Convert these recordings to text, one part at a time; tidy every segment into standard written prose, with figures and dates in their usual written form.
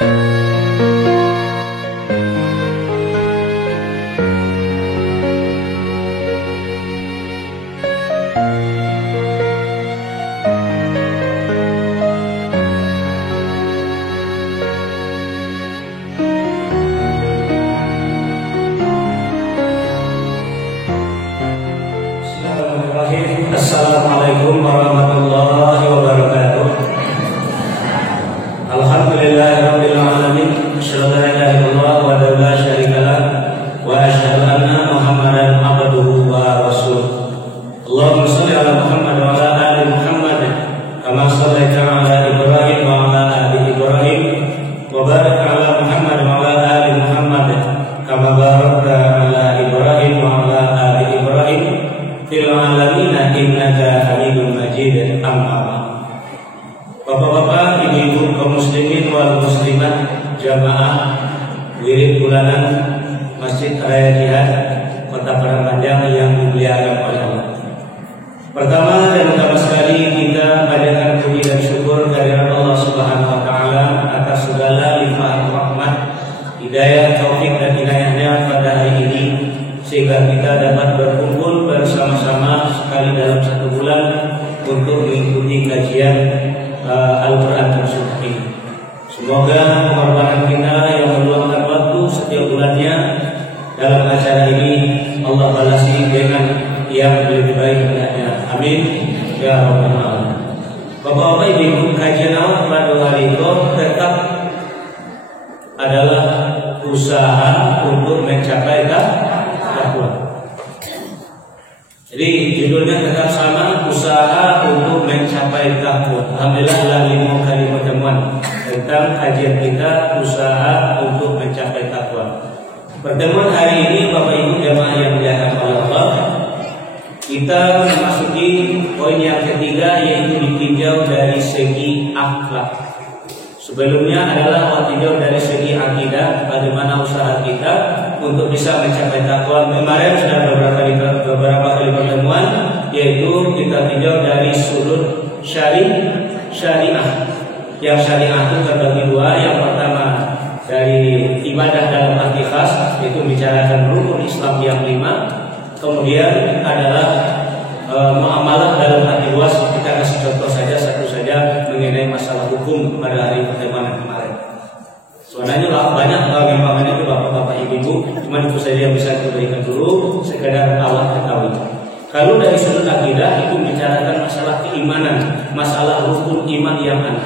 Assalamualaikum warahmatullahi wabarakatuh. Alhamdulillahirabbil alamin. Asyhadu an la ilaha illallah wa la syarika lah wa asyhadu anna Muhammadan abduhu wa rasuluh. Allahumma shalli ala Muhammad wa ala ali Muhammad kama shallaita ala Ibrahim wa ala ali Ibrahim wa barik ala Muhammad wa ala ali Muhammad kama barakta ala Ibrahim wa ala ali Ibrahim fil alamin innaka Hamidum Majid. Amma. Bapak-bapak, ibu-ibu kaum muslimin wal muslimat jamaah wirid bulanan Masjid Raya Jihad Kota Padang yang dimuliakan oleh Allah. Pertama dan utama sekali kita panjatkan puji dan syukur kehadirat Allah Subhanahu wa taala atas segala limpahan rahmat, hidayah, taufik dan inayahnya pada hari ini sehingga kita dapat berkumpul bersama-sama sekali dalam satu bulan untuk mengikuti kajian Al-Quran dan Sunnah ini. Semoga pengorbanan kita yang meluangkan waktu setiap bulannya dalam acara ini Allah balasi dengan yang lebih baik dengannya. Amin ya rabbal alamin. Bapak-bapak, ibu-ibu, kajian awal pada hari itu tetap adalah usaha untuk mencapai takwa. Jadi judulnya tetap sama, usaha untuk mencapai takwa. Alhamdulillah 5 kali pertemuan tentang kajian kita usaha untuk mencapai takwa. Pertemuan hari ini Bapak Ibu jamaah yang dimuliakan oleh Allah, kita memasuki poin yang ketiga, yaitu ditinjau dari segi akhlak. Sebelumnya adalah tinjau dari segi akidah, bagaimana usaha kita untuk bisa mencapai takwa. Kemarin sudah beberapa kali pertemuan, yaitu kita tinjau dari sudut syariah. Yang syariah itu terbagi dua. Yang pertama dari ibadah dalam arti khas, yaitu bicarakan rukun Islam yang 5. Kemudian adalah muamalah dalam arti luas. Kita kasih contoh saja satu saja mengenai masalah hukum pada hari pertemuan kemarin. Sebenarnya banyak gampangannya itu bapak-bapak ibu-ibu, cuma itu saja yang bisa kita berikan dulu sekadar awal ketahui. Kalau dari sudut akidah itu bicarakan masalah keimanan, masalah rukun iman yang ada.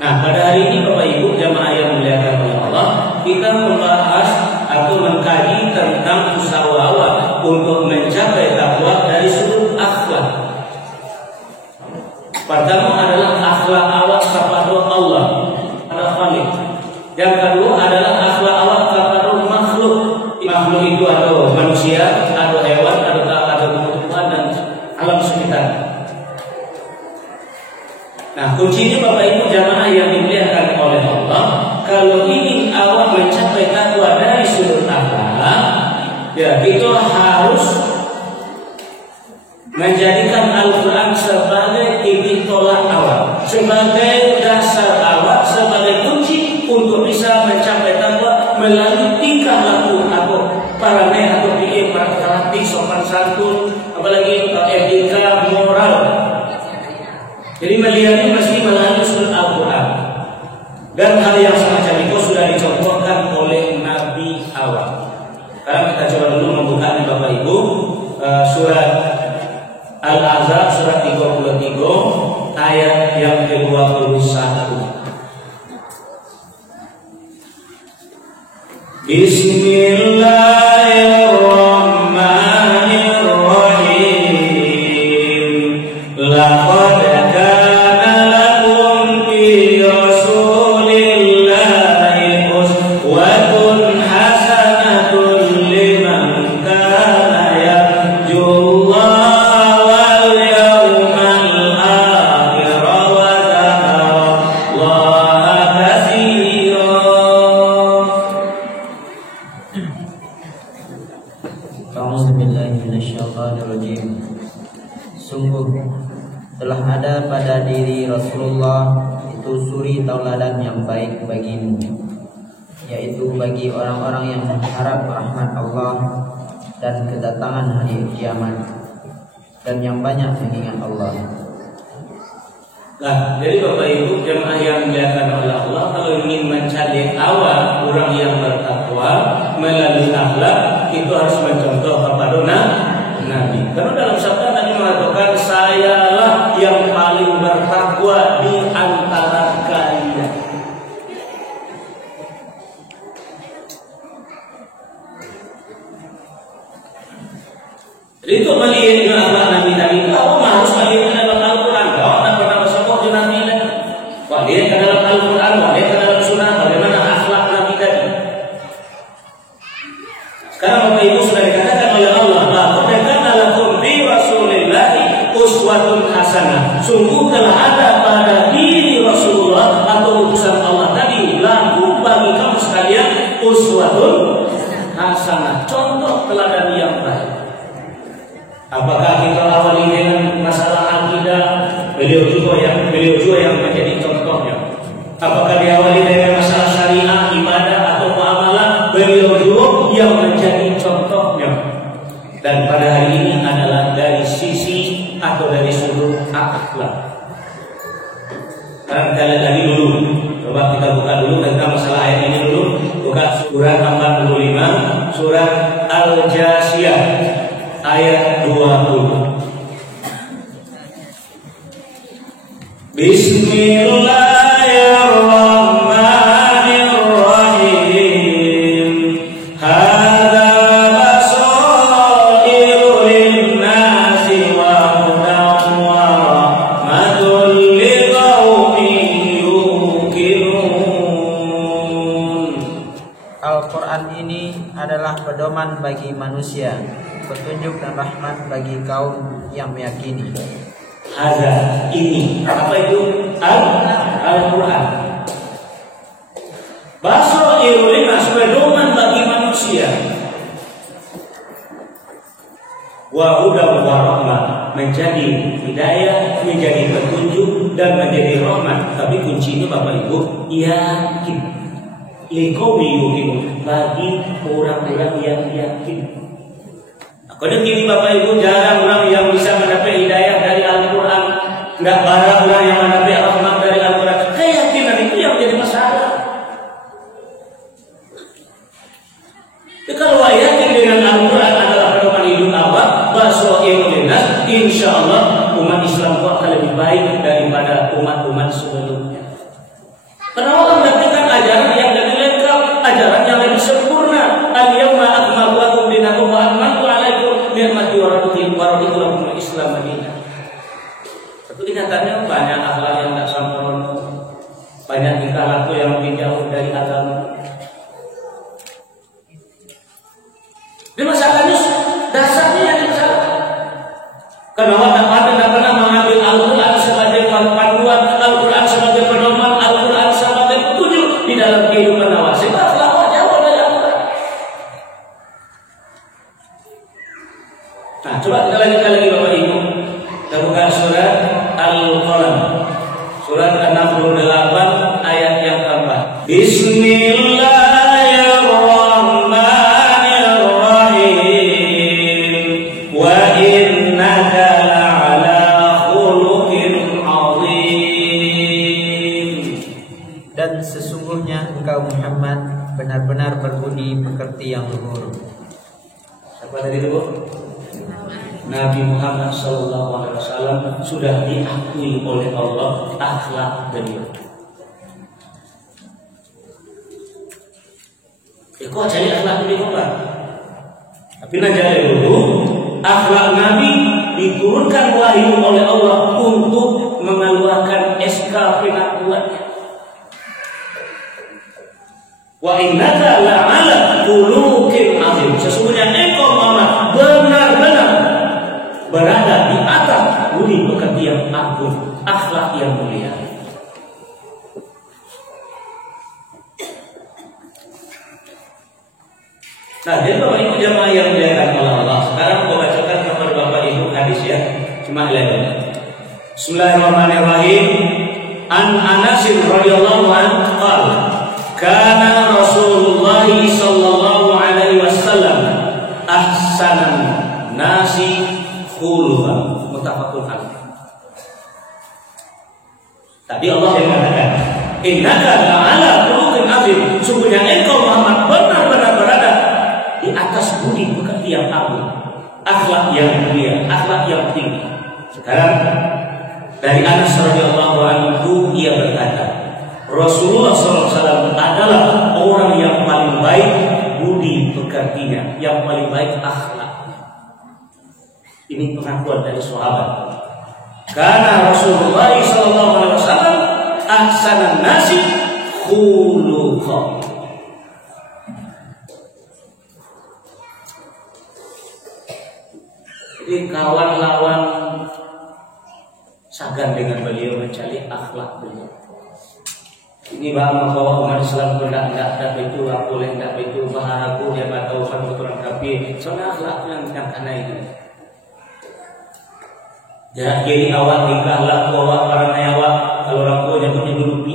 Nah, pada hari ini Bapak Ibu jamaah yang dimuliakan oleh Allah, kita membahas atau mengkaji tentang usaha awal untuk mencapai takwa dari sudut akhlak. Pertama adalah akhlak awal kepada Allah, adalah Khalik. Yang kedua adalah akhlak awal kepada makhluk. Makhluk itu ada manusia, ada hewan, ada tumbuhan dan alam sekitar. Nah, kuncinya Bapak Ibu jamaah yang dimuliakan oleh Allah, kalau ini awal mencapai takwa dari sudut akhlak, ya kita harus menjadikan Al-Quran sebagai titik tolak awal, sebagai dasar awal, sebagai kunci untuk bisa mencapai takwa melalui tingkah laku atau parameter atau PM karakteristik sopan santun, apalagi etika moral. Jadi melihatnya mesti melalui surat Al-Quran. Dan hal yang semacam itu sudah dicontohkan oleh Nabi awal. Sekarang kita coba dulu membuka Bapak Ibu surat Al-Ahzab surat 33 ayat yang ke-21. Bismillahirrahmanirrahim. Laqad kana lakum fi Rasulillahi uswatun hasanatun liman kana yarjullaha wal yawmal akhir wa dzakara Allaha katsiran. Sungguh telah ada pada diri Rasulullah itu susuri tauladan yang baik bagimu, yaitu bagi orang-orang yang mengharap rahmat Allah dan kedatangan hari kiamat, dan yang banyak mengingat Allah. Nah, jadi Bapak Ibu jemaah yang dimuliakan oleh Allah, kalau ingin mencari awal orang yang bertakwa melalui akhlak, itu harus mencontoh kepada Nabi. Karena dalam sabda Nabi mengatakan, sayalah yang paling bertakwa di antara kalian. Jadi itu melihat akhlak Nabi tadi, kau harus melihat dalam Al-Quran. Kau tak pernah bersama dengan Nabi lagi. Kau lihat ke dalam Al-Quran, kau lihat ke dalam Sunnah, bagaimana akhlak Nabi tadi. Sekarang Bapak Ibu sudah dikatakan oleh Allah, uswatun hasanah. Sungguh telah ada pada diri Rasulullah atau utusan Allah tadi laku bagi kamu sekalian uswatun hasanah, contoh teladan yang baik. Apakah kita awali dengan masalah akidah? Beliau juga yang menjadi contohnya. Apakah diawali dengan masalah syariah, ibadah atau muamalah? Beliau juga yang menjadi contohnya. Dan pada hari ini adalah dari sisi atau dari sudut akhlak. Sekarang kita lihat lagi dulu. Coba kita buka dulu tentang masalah ayat ini dulu. Buka surat 45, surat Al-Jasiyah ayat 20. Bismillahirrahmanirrahim. Pedoman bagi manusia, petunjuk dan rahmat bagi kaum yang meyakini. Hadza ini apa itu Al-Quran. Basairul linnas, pedoman bagi manusia. Wa hudan wa rahmah, menjadi hidayah, menjadi petunjuk dan menjadi rahmat. Tapi kuncinya Bapak Ibu, yakin. Liqaumi yuqinun, bagi orang-orang yang yakin. Karena gini Bapak Ibu, jarang orang yang bisa mendapat hidayah dari Al-Quran, nggak barang orang yang mendapat rahmat dari Al-Quran. Keyakinan itu yang menjadi masalah. Jadi kalau yakin dengan Al-Quran adalah pedoman hidup Allah, basairul linnas, insya Allah umat Islam itu akan lebih baik daripada umat-umat sebelumnya. Karena Allah mendapatkan ajaran yang lebih lengkap, ajaran yang lebih sempurna. Al-yawma akmaltu lakum dinakum wa atmamtu alaikum ni'mati wa raditu lakum al-Islam madinah. Tapi kenyataannya banyak akhlak yang tak sempurna, banyak tingkah laku yang lebih jauh dari agama. Ini masalahnya dasarnya yang masalah. Karena Allah tidak pernah mengambil Al-Quran sebagai panduan, Al-Quran sebagai pedoman, Al-Quran sebagai petunjuk di dalam kehidupan awasi. Akhlak jauh dari Al-Quran. Nah, coba kita lanjutkan lagi Bapak Ibu. Kita buka surat Al-Qalam, surat 68 ayat yang keempat. Bismillahirrahmanirrahim. Wa innaka la'ala khuluqin 'azim. Dan sesungguhnya engkau Muhammad benar-benar berbudi pekerti yang luhur. Siapa tadi itu? Nabi Muhammad SAW sudah diakui oleh Allah akhlak beliau. Kok cari akhlak beliau Pak? Tapi najari dulu, akhlak Nabi diturunkan wahyu oleh Allah untuk mengeluarkan SK pengakuannya. Wa innaka la'ala khuluqin 'azim. Sesungguhnya engkau Muhammad benar-benar berada di atas budi pekerti yang agung, akhlak yang mulia. Nah, jadi Bapak Ibu jemaah yang dimuliakan oleh Allah, sekarang saya bacakan kepada Bapak Ibu hadis ya. Cuma lihat. Bismillahirrahmanirrahim. an Anas radhiyallahu anhu qala kana Rasulullah sallallahu alaihi wasallam ahsanan nasi khuluqan muttafaqun alaih. Tadi Allah yang mengatakan innaka la'ala khuluqin azim, sungguhnya engkau Muhammad benar-benar berada di atas budi pekerti yang agung, akhlak yang mulia, akhlak yang tinggi. Sekarang dari Anas radhiyallahu anhu ia berkata, Rasulullah SAW adalah orang yang paling baik budi pekertinya, yang paling baik akhlaknya. Ini pengakuan dari sahabat. Karena Rasulullah SAW ahsanan nasi khuluqan. Jadi kawan lawan sagan dengan beliau mencari akhlak beliau. Ini bahwa umat Islam tidak itu aku tidak itu baharaku yang tahu kan betulan kapi soalnya akhlak yang kana ini. Jadi awak nikah lah awak karena awak kalau orang tua nyebutnya dulu pi,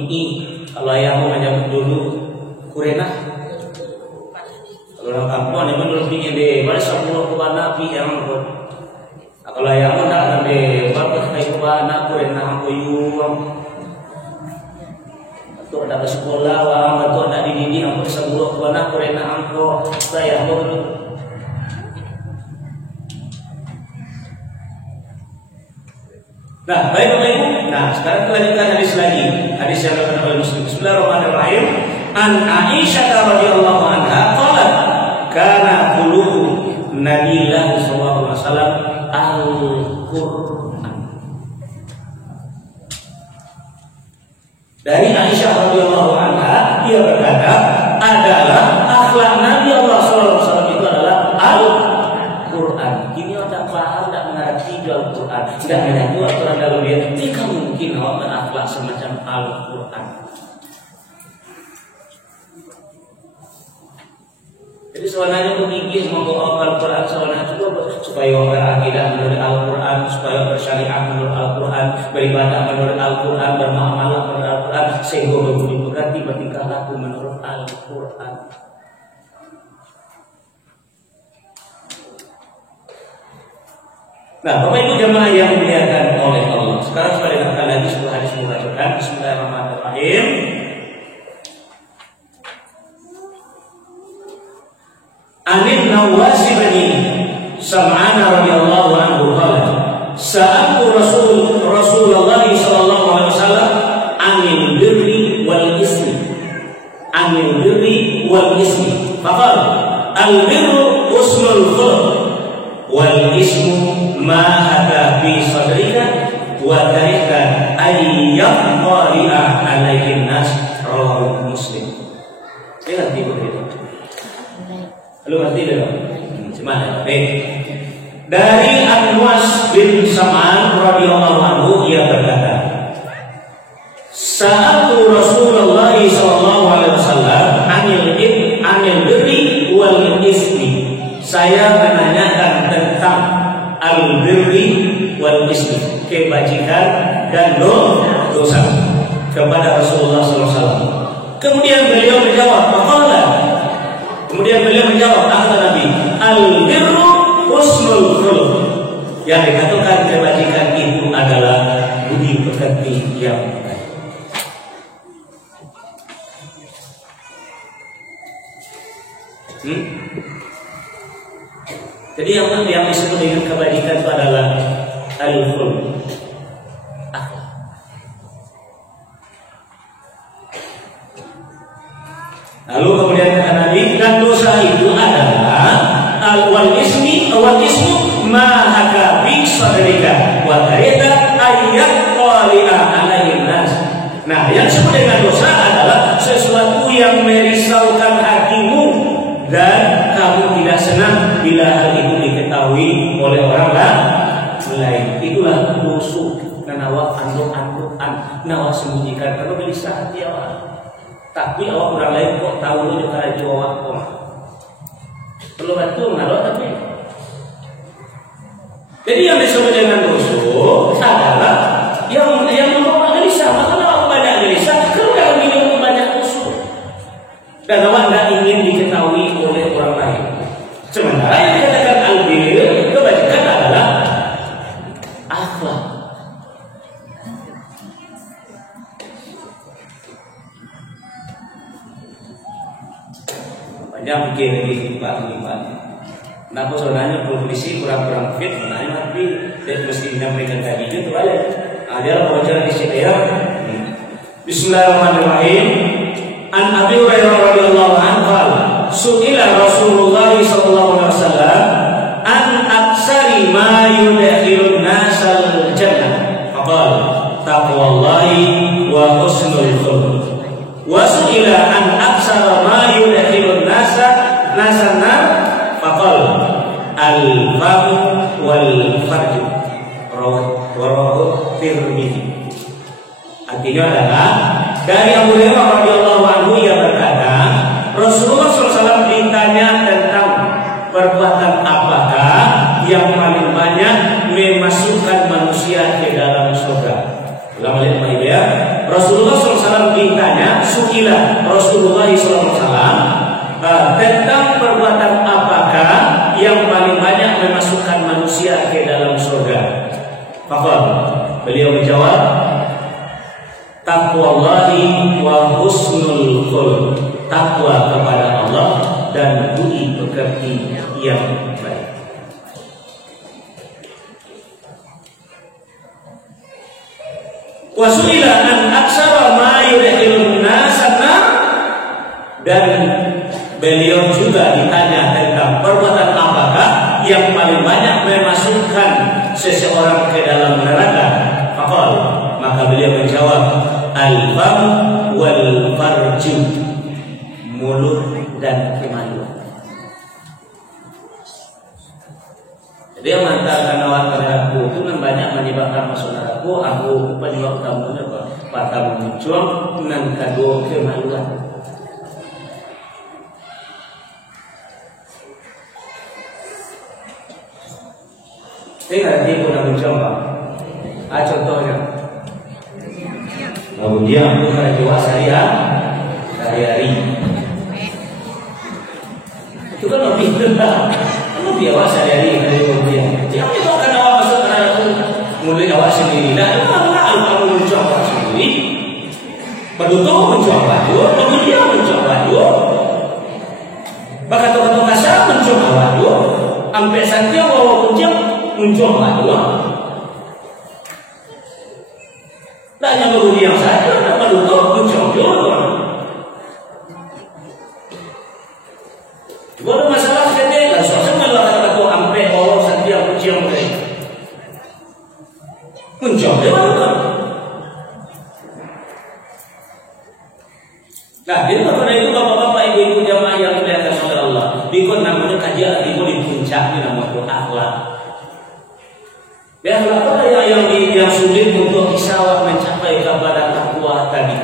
kalau ayahmu menyebut dulu kurena. Kalau orang kampung nyebut dulu pi deh, pada 10 kubana pi yang kalau ayahmu tak ada deh, pada kayak kubana kurena koyuang. Atau ada ke sekolah, atau ada dididik, aku 10 kubana kurena angko saya mau. Nah, baik Bapak Ibu. Nah, sekarang kita lanjutkan hadis lagi. Hadis yang diriwayatkan oleh Muslim. Bismillahirrahmanirrahim. An Aisyah radhiyallahu anha qalat kana qulubu Nabiillah sallallahu alaihi wasallam al-Qur'an. Dari Aisyah radhiyallahu anha dia berkata adalah akhlak Nabi Allah sallallahu alaihi wasallam itu adalah Al-Qur'an. Ini ada paham tak mengerti Al-Qur'an. Tidak mengerti aturan dalam dia. Tidak mungkin awak berakhlak semacam Al-Qur'an. Jadi sebenarnya berpikir membawa Al-Quran sebenarnya juga supaya berakidah menurut Al-Quran, supaya bersyariat menurut Al-Quran, beribadah menurut Al-Quran, bermuamalah menurut Al-Quran, sehingga berbudi pekerti bertingkah laku menurut Al-Quran. Nah, Bapak Ibu jemaah yang dimuliakan oleh Allah. Sekarang saya dengarkan lagi sebuah hadis membacakan Bismillahirrahmanirrahim. Anin Nawasi bin Sam'an radhiyallahu anhu qala sa'altu Rasulullah sallallahu alaihi wasallam anil birri wal ismi faqala al birru husnul khuluq wal ismu ma haka fi sadrika wa karihta ayyaqari'a alaihin nas rawahu Muslim. Lihat di begitu. Lu ngerti dong? Gimana? Baik. Dari An-Nawas bin Sam'an radhiyallahu anhu ia berkata, sa'altu Rasulullah sallallahu alaihi wasallam anil birri wal ismi. Saya menanyakan tentang al-birri wal ismi, kebajikan dan dosa kepada Rasulullah sallallahu alaihi wasallam. Kemudian beliau menjawab, kata Nabi, al-birru husnul khuluq. Yang dikatakan kebajikan itu adalah budi pekerti yang baik. Jadi yang disebut dengan kebajikan itu adalah al-khuluq. Lalu kemudian kata Nabi, dan dosa itu adalah wal ismu ma haka bi sadrika wa karita ayat qali'a alaihin nas. Nah, yang disebut dengan dosa adalah sesuatu yang merisaukan hatimu dan kamu tidak senang bila hal itu diketahui oleh orang lain. Itulah dosa. Dan awak anduk-andukan, awak sembunyikan kalau bisa hati awak. Tapi awak orang lain kok tahu itu cara jawab kok. Perlu bantu ngalor tapi. Jadi yang disebut dengan dosa adalah yang membawa gelisah. Maka awak banyak mungkin lipat. Nah, aku sebenarnya kondisi kurang fit, sebenarnya tapi dia mesti menyampaikan tadi itu balik. Ada wawancara di sini ya. Bismillahirrahmanirrahim. An Abi Hurairah radhiyallahu anhu, su'ila Rasulullah sallallahu alaihi wasallam an aksari ma yudkhilun nasal jannah. Faqala taqwallahi wa husnul khuluq. Wa su'ila an aksara ma yudkhilun nasan nar. Faqala al-fam wal farj. Rawahu Tirmidzi. Artinya adalah dari Abu Hurairah radhiyallahu anhu ia berkata, Rasulullah SAW ditanya tentang perbuatan apakah yang paling banyak memasukkan manusia ke dalam surga. Ulang balik ya. Rasulullah SAW ditanya, su'ila Rasulullah SAW tentang perbuatan apakah yang paling banyak memasukkan manusia ke dalam surga. Maka beliau menjawab, taqwallahi wa husnul khuluq. Takwa kepada Allah dan budi pekerti yang baik. Wa su'ila an aksara ma yudkhilun nasana, dan beliau juga ditanya tentang perbuatan apakah yang paling banyak memasukkan seseorang ke dalam neraka. Maka beliau menjawab, al-fam wal farju, mulut dan kemaluan. Jadi yang mengantarkan awak ke neraka itu banyak menyebabkan masuk neraka. Aku penyebab tamunya patah muncul dan kedua kemaluan. Ini nanti pun aku coba. Contohnya, kemudian aku akan jual sehari-hari. Itu kan lebih rendah. Kamu biasa sehari-hari dari kemudian. Jangan itu akan awak masuk ke dalam mulai awak sendiri. Dan kalau kamu mencoba sendiri, beruntung mencoba juga, kemudian mencoba juga. Bahkan tokoh kasar mencoba juga. Sampai saja awak kuncang mencoba juga. Dan yang kemudian saja dapat untuk mencoba. Juga ada masalah sekali. Soalnya kalau kata-kata ampe Allah setiap ujian mereka mencoba. Nah, jadi karena itu bapak-bapak, ibu-ibu jamaah yang dimuliakan oleh Allah, ikut namanya kajian itu di puncaknya namanya akhlak. Ya, apa yang sulit untuk bisa mencapai kepada takwa tadi.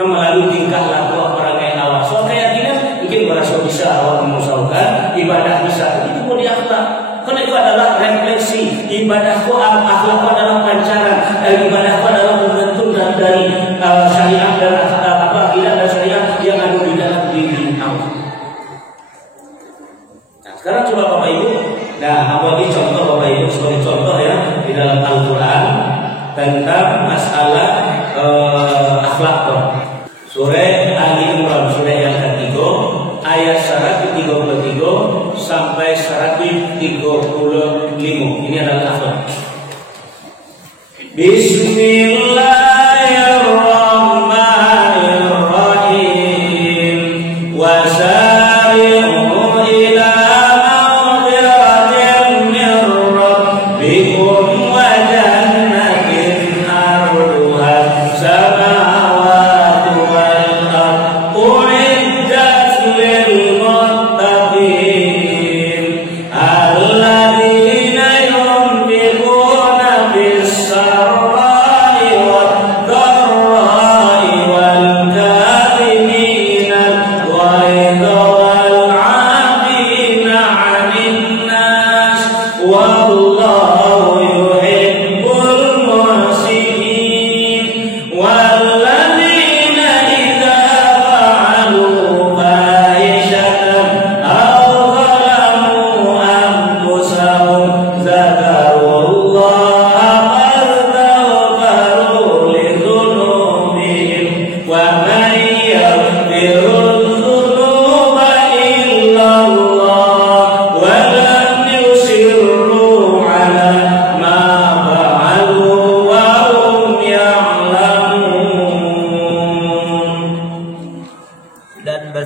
Nah, melalui tingkah laku orang yang awal. Soal keyakinan mungkin merasa bisa awal mengusahakan ibadah bisa. Itu pun akhlak. Karena itu adalah refleksi. Ibadahku akhlakku adalah pancaran. Ibadahku adalah momentum dari syariat dan akidah dan syariat yang ada di dalam diri Allah. Nah, sekarang coba Bapak Ibu. Nah, apalagi contoh Bapak Ibu sebagai contoh ya di dalam Al-Quran tentang masalah akhlak. Surah Ali Imran, surah yang ketiga, ayat 133 sampai 135. Ini adalah akhlak. Bismillahirrahmanirrahim.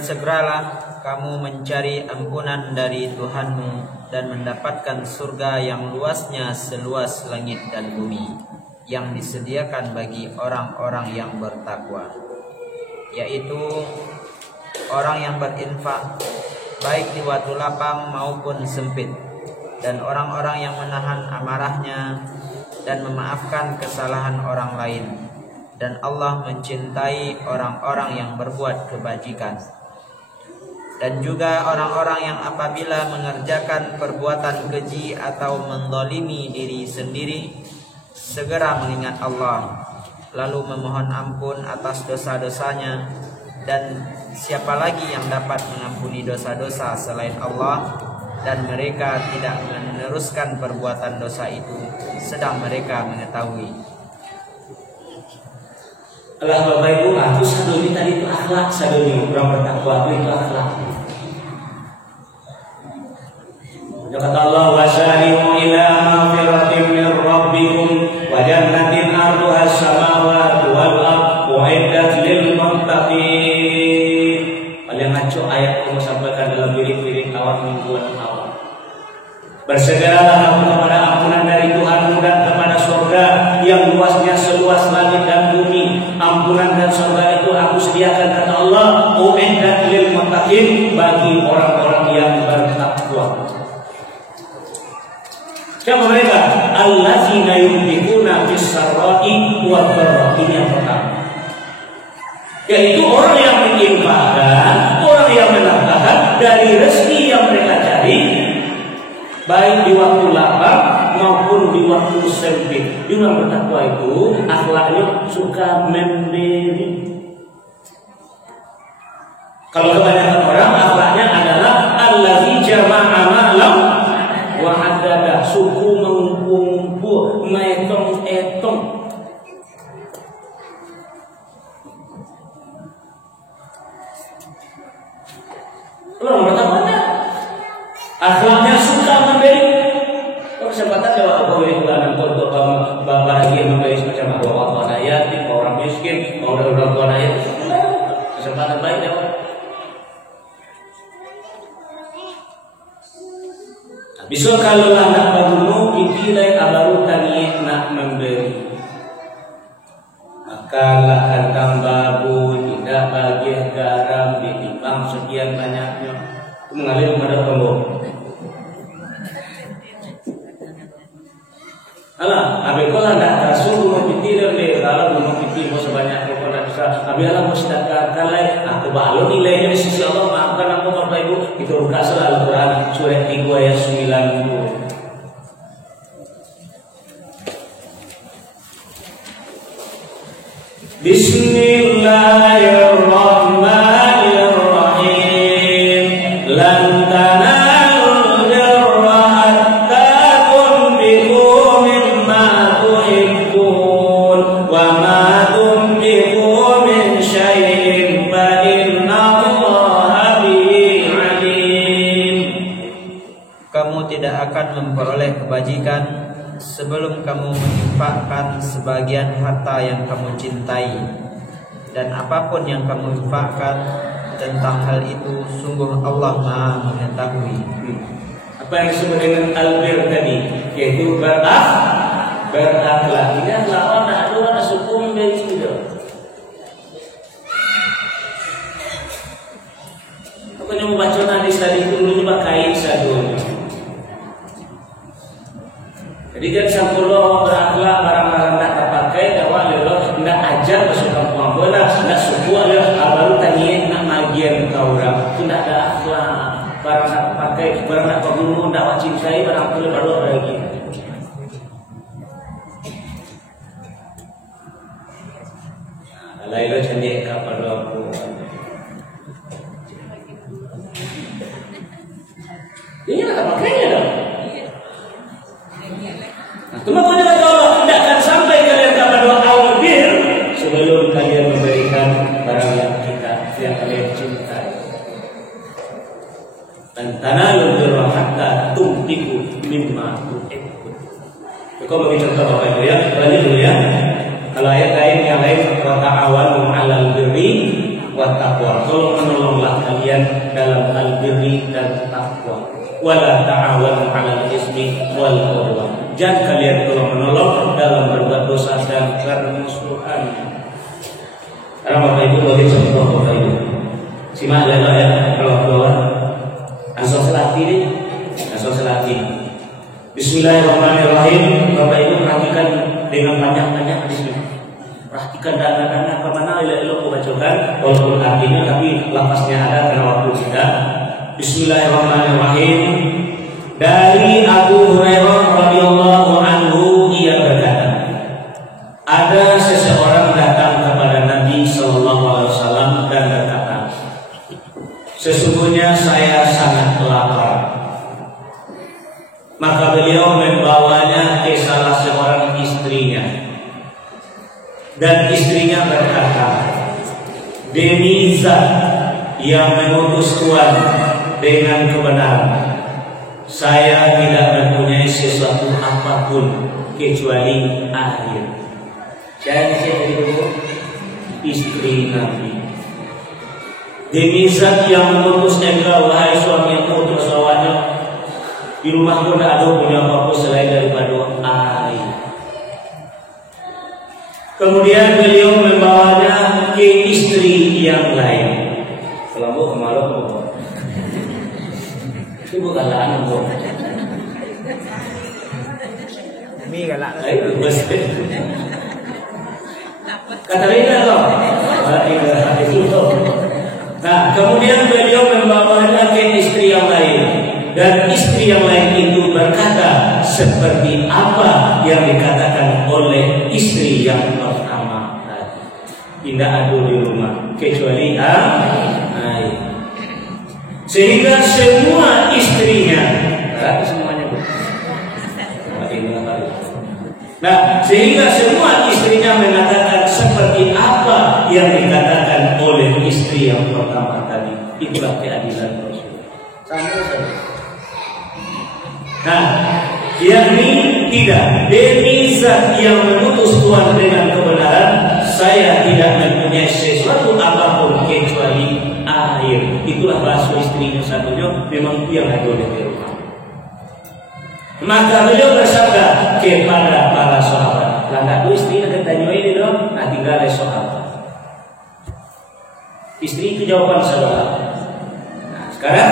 bersegeralah kamu mencari ampunan dari Tuhanmu dan mendapatkan surga yang luasnya seluas langit dan bumi, yang disediakan bagi orang-orang yang bertakwa, yaitu orang yang berinfak baik di waktu lapang maupun sempit, dan orang-orang yang menahan amarahnya dan memaafkan kesalahan orang lain. Dan Allah mencintai orang-orang yang berbuat kebajikan. Dan juga orang-orang yang apabila mengerjakan perbuatan keji atau menzalimi diri sendiri, segera mengingat Allah, lalu memohon ampun atas dosa-dosanya. Dan siapa lagi yang dapat mengampuni dosa-dosa selain Allah? Dan mereka tidak meneruskan perbuatan dosa itu, sedang mereka mengetahui. Allah Bapak Ibu, aku saduni tadi itu akhlak, saduni orang bertakwa itu akhlak. Kata Allah, wasari'u ila maghfiratin min rabbikum wa jannatin 'arduha as-samawati wal ardu u'iddat lil muttaqin. Paling ngaco ayat yang sampaikan dalam lirik-lirik awal mingguan awal. Bersegeralah kamu kepada ampunan dari Tuhanmu dan kepada surga yang luasnya seluas langit dan bumi. Ampunan dan surga itu aku sediakan, kata Allah, u'iddat lil muttaqin, bagi orang-orang yang bertakwa. Siapa mereka? Allazina yunfiquna fis-sarra'i wad-dharra. Ini yang pertama, yaitu orang yang menginfakkan, orang yang menafkahkan dari rezeki yang mereka cari, baik di waktu lapang maupun di waktu sempit. Orang bertakwa itu akhlaknya suka memberi. Kalau kebanyakan orang akhlaknya adalah allazi jama'a malam wa haddada, suku mengumpul, metong-etong. Orang bertakwa akhlaknya suka memberi. Kesempatan kalau aku beri bulan untuk bahagia memberi semacam orang yatim, orang miskin, orang tua yatim, kesempatan baik dapat. Bisa kalau anak bangunmu dipilih abaru tani nak memberi, maka kantang babu tidak bagi garam ditimbang sekian banyaknya, mengalir kepada pembong. Alah, abi kalau nak rasul mau dipilih le, kalau mau dipilih sebanyak pokoknya bisa. Abi alah mau sedekah kalai, aku balon nilainya di sisi Allah. Maafkan aku Bapak Ibu, itu buka surah Al-Quran surah 3 ayat 90. Bismillahirrahmanirrahim. Lan tanalul birra hatta tunfiqu mimma tuhibbun wa ma tunfiqu min syai'in fa innallaha bihi alim. Kamu tidak akan memperoleh kebajikan sebelum kamu menginfakkan sebagian harta yang kamu cintai, dan apapun yang kamu infakkan tentang hal itu, sungguh Allah Maha mengetahui. Apa yang disebut dengan albir tadi, yaitu berakhlak. Ini lawan ada suku memberi juga. Aku yang membaca hadis tadi itu dulu pakai sadun. Jadi jangan sampul berakhlak barang-barang tak terpakai, dakwah lelo ndak ajar masuk kampung bola, ndak suku lelo baru tanya nak magian kau orang, itu ndak ada akhlak. Barang tak terpakai, barang tak pegunu, ndak cintai, barang tu baru lagi. Laila cendek kepada aku. Ini tak terpakainya dong. Cuma kata Allah, tidak akan sampai kalian kepada al-bir sebelum kalian memberikan barang yang kalian cintai. Dan tanalul birra hatta tunfiqu mimma tuhibbun. Kau bagi contoh Bapak Ibu ya, lanjut dulu ya. Kalau ayat lain yang lain wa ta'awanu 'alal birri wa taqwa. Tolong menolonglah kalian dalam al-birri dan taqwa. Wala ta'awanu 'alal ismi wal 'udwan. Jangan kalian tolong menolong dalam berbuat dosa dan permusuhan. Karena Bapak Ibu bagi contoh Bapak Ibu. Simak ya kalau keluar. Langsung selati nih. Langsung selati. Bismillahirrahmanirrahim. Bapak Ibu perhatikan dengan banyak-banyak di sini. Perhatikan dana-dana kemana ilah bacakan walaupun artinya tapi lafaznya ada karena waktu kita. Bismillahirrahmanirrahim. Dari Abu Hurairah radhiyallahu anhu ia berkata, ada seseorang datang kepada Nabi sallallahu alaihi wasallam dan berkata, sesungguhnya saya sangat lapar. Maka beliau membawanya ke salah seorang istrinya. Dan istrinya berkata, demi Zat yang mengutus Tuhan dengan kebenaran, saya tidak mempunyai sesuatu apapun kecuali air. Siapa itu? Istri Nabi. Demi Zat yang mengutus engkau, wahai suami yang putus lawannya, di rumahku tidak ada punya apa-apa selain daripada air. Kemudian beliau membawanya ke istri yang lain. Kalau kemarin itu bukan anak bu. Mi galak. Kata Rina loh. Nah, kemudian beliau membawanya ke istri yang lain. Dan istri yang lain itu berkata seperti apa yang dikatakan oleh istri yang pertama tadi. Tidak ada di rumah kecuali air. Sehingga semua istrinya, semuanya bu. Nah, sehingga semua istrinya mengatakan seperti apa yang dikatakan oleh istri yang pertama tadi. Itulah keadilan Rasul. Nah, yakni tidak, demi Zat yang mengutus Tuhan dengan kebenaran, saya tidak mempunyai sesuatu apapun kecuali air. Itulah bahasa istrinya satunya, memang itu yang ada di rumah. Maka beliau bersabda kepada para sahabat, "Lah istri nak tanya ini dong, nak tinggal sahabat." Istri itu jawaban sahabat. Nah, sekarang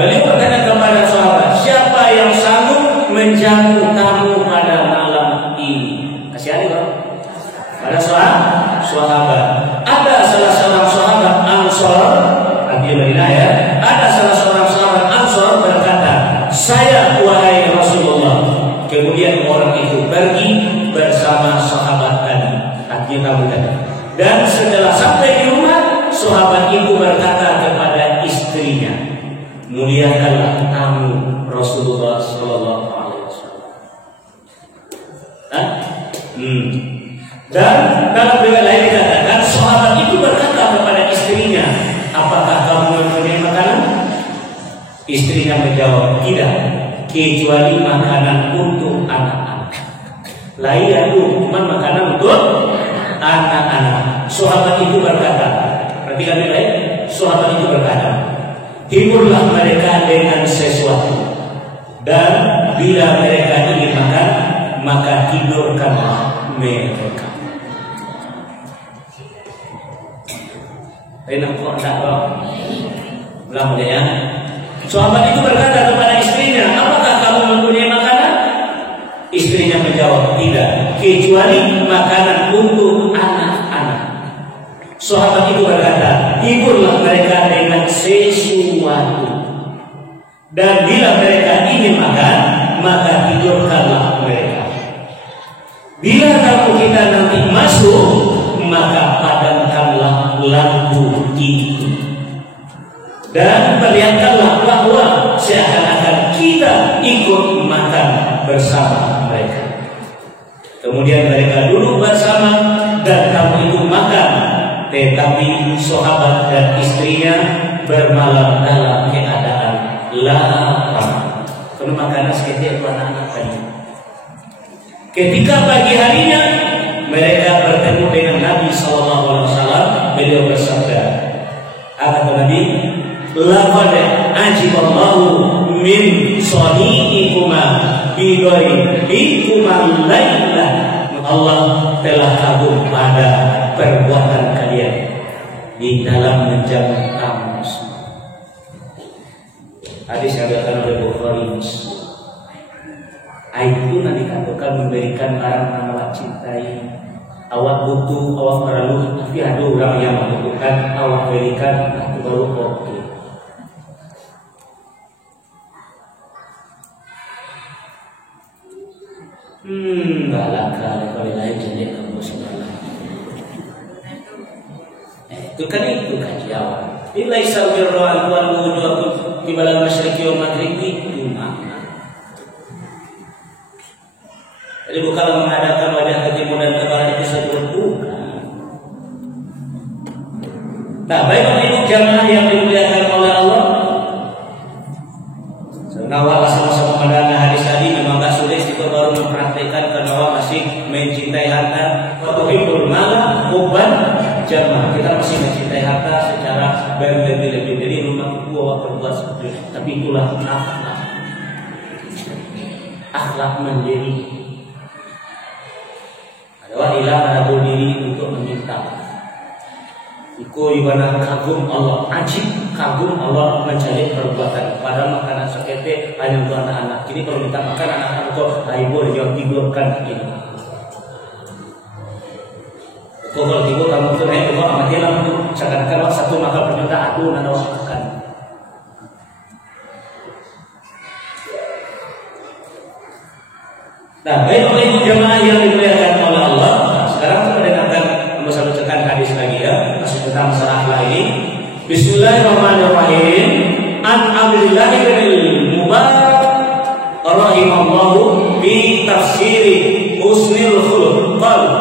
beliau bertanya kepada sahabat, siapa yang sanggup menjamu tamu pada malam ini? Kasih ada dong. Ada sahabat. Ada salah seorang sahabat Ansor, Madinah ya. Ada salah seorang sahabat Ansor berkata, saya wahai Rasulullah. Kemudian orang itu pergi bersama sahabat tadi. Artinya kamu tadi. Dan setelah sampai di rumah, sahabat itu berkata kepada istrinya, muliakanlah tamu Rasulullah Sallallahu Alaihi Wasallam. Dan dalam riwayat lain dikatakan sahabat itu berkata kepada istrinya, apakah kamu mempunyai makanan? Istrinya menjawab, tidak, kecuali makanan untuk anak-anak. Lain itu cuma makanan untuk anak-anak. Sahabat itu berkata, perhatikan baik, sahabat itu berkata, timbullah mereka dengan sesuatu, dan bila mereka ingin makan, maka tidurkanlah mereka. Enak kok tak kok? Ulang ya. Sahabat itu berkata kepada istrinya, apakah kamu mempunyai makanan? Istrinya menjawab, tidak, kecuali makanan untuk anak-anak. Sahabat itu berkata, hiburlah mereka dengan sesuatu, dan bila mereka ingin makan, maka tidurkanlah mereka. Bila kamu kita nanti masuk, maka padamkanlah lampu itu, dan perlihatkanlah bahwa seakan-akan kita ikut makan bersama mereka. Kemudian mereka duduk bersama dan kamu itu makan. Tetapi sahabat dan istrinya bermalam dalam keadaan lapar. Karena makanan seketika itu anak-anak tadi. Ketika pagi harinya mereka bertemu dengan Nabi SAW. Beliau bersabda, laqad ajiballahu min sani'ikuma bidhairikuma laila. Allah telah kagum pada perbuatan kalian di dalam menjaga kamu. Hadis yang dikatakan oleh Bukhari. Itu nanti akan memberikan barang yang awak cintai, awak butuh, awak perlu, tapi ada orang yang membutuhkan, awak berikan, itu baru oke. Galak kalau lain jadi kamu sebelah. Itu kan jawab. Bila isabir rohan tuan wujud di balan masyarakat yang maghrib itu makna. Jadi bukanlah mengadakan wajah ke timur dan ke barat itu satu bukan. Nah, baik ibu jamaah yang dimuliakan oleh Allah. Awak sama-sama mendengar hadis tadi memang tak sulit kita baru mempraktikkan karena awak masih mencintai harta. Waktu hibbul mal hubban jamaah. Kita masih mencintai harta secara berlebih-lebih. Jadi rumah itu awak berbuat seperti itu. Tapi itulah akhlak menjadi. Ada ilah ada diri untuk meminta. Iku ibadah kagum Allah, ajib kagum Allah mencari perbuatan. Padahal makanan sekete hanya untuk anak-anak. Kini kalau minta makan anak-anak kok hibur jauh tidurkan ini. Kalau tidur kamu tuh naik rumah amati lampu. Seakan-akan satu makan perjuta aku nana makan. Nah, baik jemaah yang dimuliakan oleh Allah. Sekarang kita dengarkan satu cekan hadis lagi ya, masih tentang masalah akhlak ini. Bismillahirrahmanirrahim. An Abdullah bin Mubarak rahimahullahu bi tafsiri husnul khuluq qala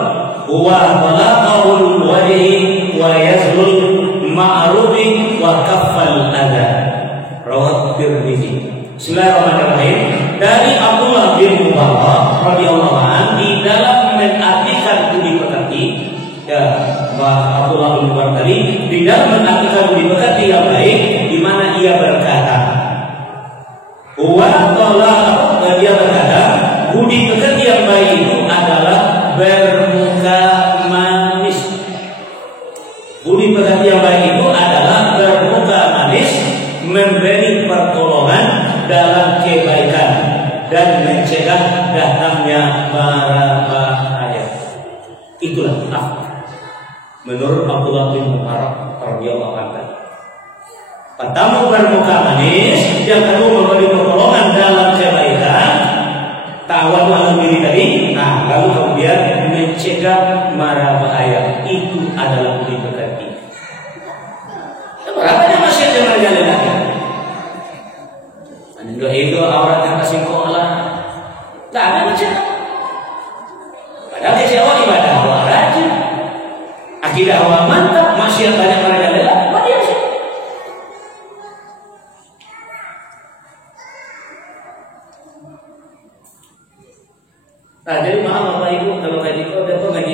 huwa talaqul wajhi wa yazlul ma'rufi wa kaffal adha. Rawat Tirmidzi. Bismillahirrahmanirrahim. Dari Abdullah bin Mubarak radhiyallahu anhu di dalam mengartikan budi pekerti. Ya, Abdullah bin Mubarak tadi di dalam mengartikan budi pekerti yang baik, di mana ia berkata, dia berkata, budi pekerti yang baik itu adalah bermuka manis. Budi pekerti yang baik itu adalah bermuka manis, memberi pertolongan dalam kebaikan dan mencegah datangnya mara bahaya. Itulah akhlak. Menurut Abdullah bin Mubarak radhiyallahu anhu. Pertama bermuka manis, yang kedua memberi pertolongan dalam kebaikan, tawadhu diri tadi. Nah, lalu kemudian mencegah mara bahaya. Itu adalah budi pekerti. Berapa masih ada jalan lagi? Anda itu aurat yang kasih kolah. Tak ada macam. Padahal dia awal ibadah awal rajin. Akidah awal mantap, masih banyak merajalela, dia sih. Nah, jadi maaf Bapak Ibu kalau ngaji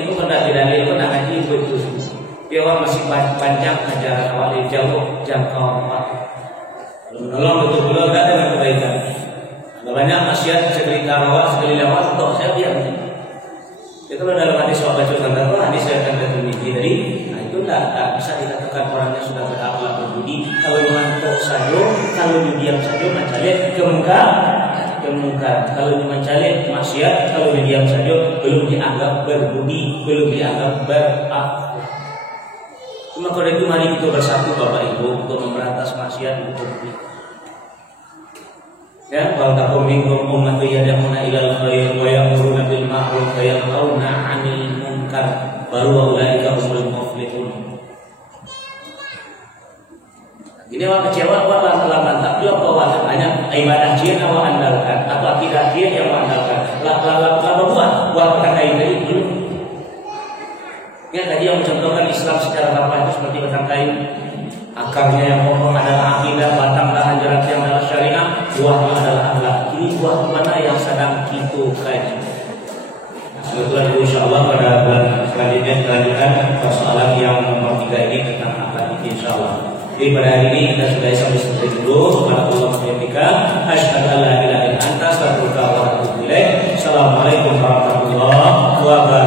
itu kan tidak dalil kan ngaji itu. Dia orang masih panjang ajaran awal jauh jangkau apa. Menolong betul-betul tidak dengan kebaikan. Ada banyak maksiat cerita rawat sekali lewat untuk saya diam. Itu dalam hadis sahabat contoh hadis yang akan terjadi tadi. Nah itu tidak bisa dikatakan orangnya sudah berakhlak berbudi. Kalau mengantuk saja, kalau diam saja mencari kemungkar. Kalau mencari maksiat, kalau diam saja belum dianggap berbudi, belum dianggap berakhlak. Maka dari itu mari kita bersatu Bapak Ibu untuk memberantas maksiat untuk ya, wal takum minkum ummatun yad'una ilal khair wa ya'muruna bil ma'ruf wa yanhauna 'anil munkar wa ulaika humul muflihun. Ini awak kecewa awak mantap juga bahwa hanya ibadah dia awak andalkan atau akidah dia yang awak andalkan. Lama buat perkara ini dulu. Ya tadi yang mencontohkan Islam secara gampang itu seperti batang kayu. Akarnya yang pokok adalah akidah, batang dan ajaran yang adalah syariat, buahnya adalah akhlak. Ini buah mana yang sedang kita kaji. Sebetulnya insyaallah pada bulan selanjutnya kita lanjutkan persoalan yang nomor 3 ini tentang akhlak, insyaallah. Di pada hari ini kita sudah sampai selesai dulu. Subhanallah wa bihamdika, asyhadu an la ilaha illa anta, astaghfiruka wa atubu ilaik. Assalamualaikum warahmatullahi wabarakatuh.